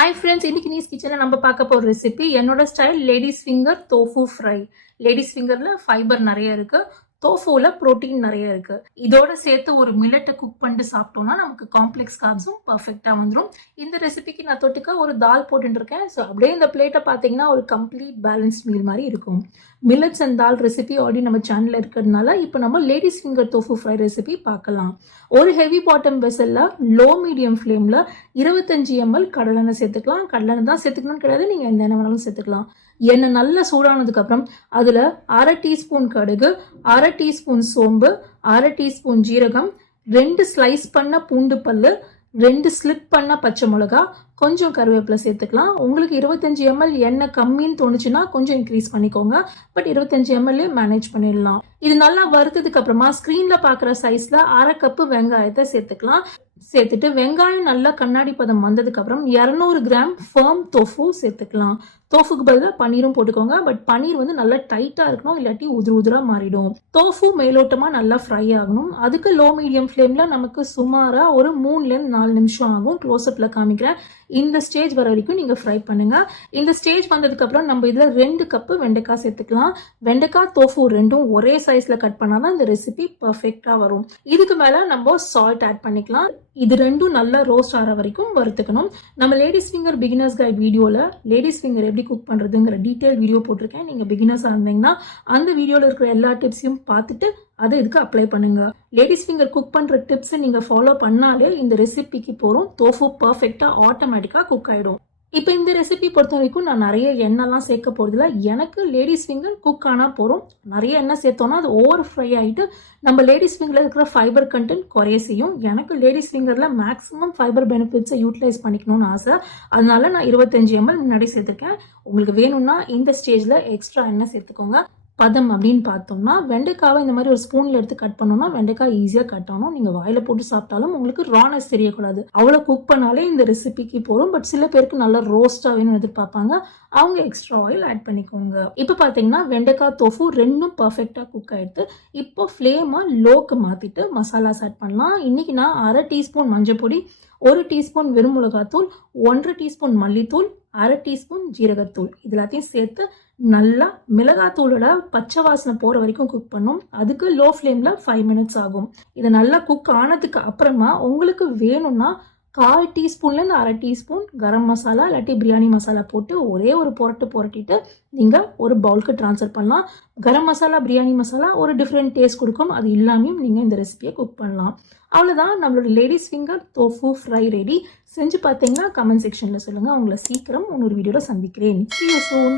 Hi friends, இன்னைக்கு knees கிச்சனில் நம்ம பார்க்க போகிற ரெசிபி என்னோட style ladies finger tofu fry. Ladies ஃபிங்கரில் ஃபைபர் நிறைய இருக்குது, தோஃபுவில் ப்ரோட்டீன் நிறைய இருக்குது. இதோட சேர்த்து ஒரு மில்லட்டை குக் பண்ணிட்டு சாப்பிட்டோம்னா நமக்கு காம்ப்ளெக்ஸ் கார்ப்ஸும் பர்ஃபெக்டாக வந்துடும். இந்த ரெசிபிக்கு நான் தொட்டுக்க ஒரு தால் போட்டுருக்கேன். ஸோ அப்படியே இந்த பிளேட்டை பார்த்தீங்கன்னா ஒரு கம்ப்ளீட் பேலன்ஸ் மீல் மாதிரி இருக்கும். Millets and dal recipe already நம்ம சேனலில் இருக்கிறதுனால இப்போ நம்ம ladies finger tofu fry recipe பார்க்கலாம். ஒரு ஹெவி பாட்டம் வெசலில் லோ மீடியம் ஃப்ளேமில் 25 ml கடலெண்ணெய் சேர்த்துக்கலாம். கடலெண்ணெய் தான் சேர்த்துக்கணும்னு கிடையாது, நீங்கள் எந்த எண்ணெய் வேணாலும் சேர்த்துக்கலாம். எண்ணெய் நல்லா சூடானதுக்கப்புறம் அதில் 1/2 டீஸ்பூன் கடுகு, 1/2 டீஸ்பூன் சோம்பு, 1/2 டீஸ்பூன் ஜீரகம், 2 ஸ்லைஸ் பண்ண பூண்டு பல்லு, 2 ஸ்லிப் பண்ண பச்சை மிளகா, கொஞ்சம் கருவேப்பிலை சேர்த்துக்கலாம். உங்களுக்கு 25 ml எண்ணெய் கம்மின்னு தோணுச்சுன்னா கொஞ்சம் இன்க்ரீஸ் பண்ணிக்கோங்க. பட் 25 ml மேனேஜ் பண்ணிடலாம். இது நல்லா வறுத்ததுக்கு அப்புறமா ஸ்க்ரீன்ல பார்க்குற சைஸ்ல 1/2 கப்பு வெங்காயத்தை சேர்த்துக்கலாம். சேர்த்துட்டு வெங்காயம் நல்லா கண்ணாடி பதம் வந்ததுக்கு அப்புறம் 200 கிராம் ஃபர்ம் தோஃபு சேர்த்துக்கலாம். தோஃபுக்கு பதிலாக பன்னீரும் போட்டுக்கோங்க. பட் பன்னீர் வந்து நல்லா டைட்டா இருக்கணும், இல்லாட்டி உதிரா மாறிடும். தோஃபு மேலோட்டமா நல்லா ஃப்ரை ஆகணும். அதுக்கு லோ மீடியம் ஃப்ளேம்ல நமக்கு சுமாரா ஒரு 3-4 நிமிஷம் ஆகும். க்ளோஸ்அப்ல காமிக்கிறேன். இந்த ஸ்டேஜ் வர வரைக்கும் நீங்க ஃப்ரை பண்ணுங்க. இந்த ஸ்டேஜ் வந்ததுக்கு அப்புறம் நம்ம இதுல 2 கப்பு வெண்டைக்காய் சேர்த்துக்கலாம். வெண்டைக்காய் தோஃபு ரெண்டும் ஒரே சைஸ்ல கட் பண்ணாதான் இந்த ரெசிபி பர்ஃபெக்டா வரும். இதுக்கு மேல நம்ம சால்ட் ஆட் பண்ணிக்கலாம். இது ரெண்டும் நல்லா ரோஸ்ட் ஆகிற வரைக்கும் வறுத்துக்கணும். நம்ம லேடிஸ் ஃபிங்கர் பிகினர்ஸ் கைட் வீடியோல லேடிஸ் ஃபிங்கர் எப்படி குக் பண்றதுங்கிற டீடைல் வீடியோ போட்டிருக்கேன். நீங்க பிகினர்ஸா இருந்தீங்கன்னா அந்த வீடியோல இருக்கிற எல்லா டிப்ஸையும் பார்த்துட்டு அதை இதுக்கு அப்ளை பண்ணுங்க. லேடிஸ் ஃபிங்கர் குக் பண்ற டிப்ஸ் நீங்க ஃபாலோ பண்ணாலே இந்த ரெசிபிக்கு போறோம் தோஃபு பர்ஃபெக்டா ஆட்டோமேட்டிக்கா குக் ஆயிடும். இப்போ இந்த ரெசிபி பொறுத்த வரைக்கும் நான் நிறைய எண்ணெய்லாம் சேர்க்க போகிறதில்ல. எனக்கு லேடிஸ் ஃபிங்கர் குக் ஆனால் போகிறோம். நிறைய எண்ணெய் சேர்த்தோன்னா அது ஓவர் ஃப்ரை ஆகிட்டு நம்ம லேடிஸ் ஃபிங்கரில் இருக்கிற ஃபைபர் கண்டென்ட் குறைய செய்யும். எனக்கு லேடிஸ் ஃபிங்கரில் மேக்ஸிமம் ஃபைபர் பெனிஃபிட்ஸை யூட்டிலைஸ் பண்ணிக்கணும்னு ஆசை. அதனால நான் 25 ml முன்னாடி சேர்த்துருக்கேன். உங்களுக்கு வேணும்னா இந்த ஸ்டேஜில் எக்ஸ்ட்ரா எண்ணெய் சேர்த்துக்கோங்க. பதம் அப்படின்னு பார்த்தோம்னா வெண்டைக்காவை இந்த மாதிரி ஒரு ஸ்பூன்ல எடுத்து கட் பண்ணோம்னா வெண்டைக்காய் ஈஸியாக கட் ஆகணும். நீங்கள் வாயில போட்டு சாப்பிட்டாலும் உங்களுக்கு ரானஸ் தெரியக்கூடாது. அவ்வளோ குக் பண்ணாலே இந்த ரெசிபிக்கு போகிறோம். பட் சில பேருக்கு நல்லா ரோஸ்டாக வேணும்னு எதிர்பார்ப்பாங்க. அவங்க எக்ஸ்ட்ரா ஆயில் ஆட் பண்ணிக்கோங்க. இப்போ பார்த்தீங்கன்னா வெண்டைக்காய் தோஃபு ரெண்டும் பர்ஃபெக்டாக குக் ஆகிடுது. இப்போ ஃப்ளேமை லோக்கு மாற்றிட்டு மசாலாஸ் ஆட் பண்ணலாம். இன்னைக்கு நான் 1/2 டீஸ்பூன் மஞ்சள் பொடி, 1 டீஸ்பூன் வெறும் மிளகாத்தூள், 1/2 டீஸ்பூன் மல்லித்தூள், 1/2 டீஸ்பூன் ஜீரகத்தூள் இது எல்லாத்தையும் சேர்த்து நல்லா மிளகாத்தூளோட பச்சை வாசனை போகிற வரைக்கும் குக் பண்ணும். அதுக்கு லோ ஃப்ளேமில் 5 மினிட்ஸ் ஆகும். இதை நல்லா குக் ஆனதுக்கு அப்புறமா உங்களுக்கு வேணும்னா 1/4 டீஸ்பூன்லேருந்து 1/2 டீஸ்பூன் கரம் மசாலா இல்லாட்டி பிரியாணி மசாலா போட்டு ஒரே ஒரு புரட்டிட்டு நீங்கள் ஒரு பவுலுக்கு ட்ரான்ஸ்ஃபர் பண்ணலாம். கரம் மசாலா பிரியாணி மசாலா ஒரு டிஃப்ரெண்ட் டேஸ்ட் கொடுக்கும். அது இல்லாமையும் நீங்கள் இந்த ரெசிபியை குக் பண்ணலாம். அவ்வளோதான், நம்மளோட ladies finger tofu fry ready. செஞ்சு பார்த்தீங்கன்னா கமெண்ட் செக்ஷனில் சொல்லுங்கள். உங்களை சீக்கிரம் இன்னொரு வீடியோவில் சந்திக்கிறேன். See you soon.